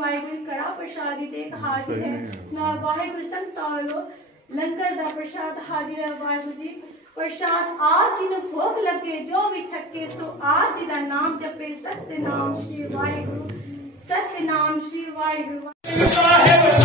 वाहिगुरु कड़ा प्रसादी ते हाजिर है ना वाहिगुरु संतालो लंगर दा प्रसाद हाजिर है वाहिगुरु जी प्रसाद आप जी भोग लगे जो भी छके सो आप जी दा नाम जपे सत्य नाम श्री वाहिगुरु सत्य नाम श्री वाहिगुरु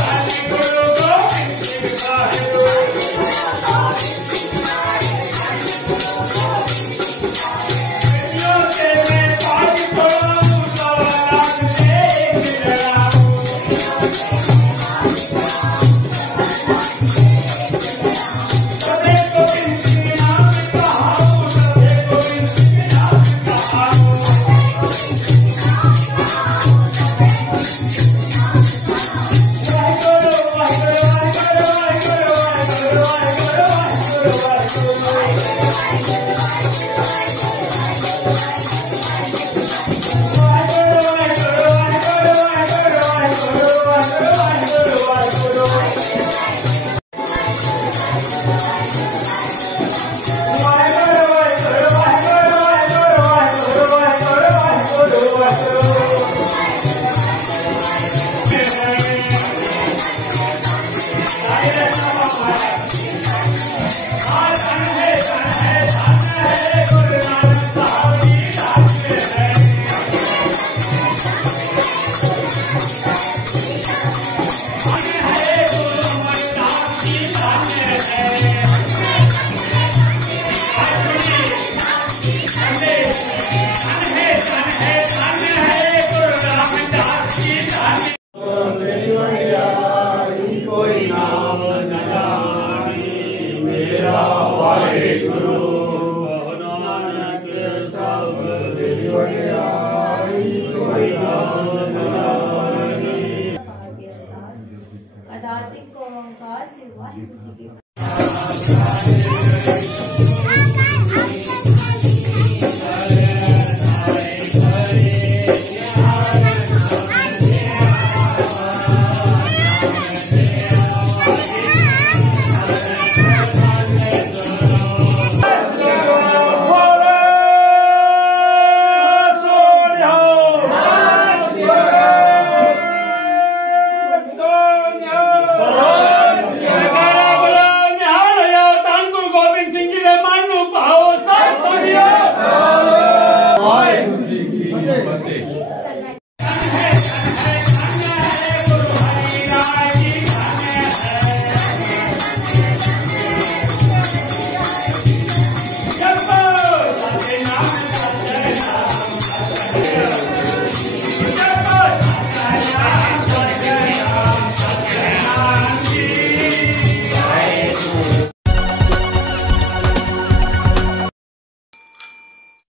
अदासिक को ओंकार से वाहिगुरु जी की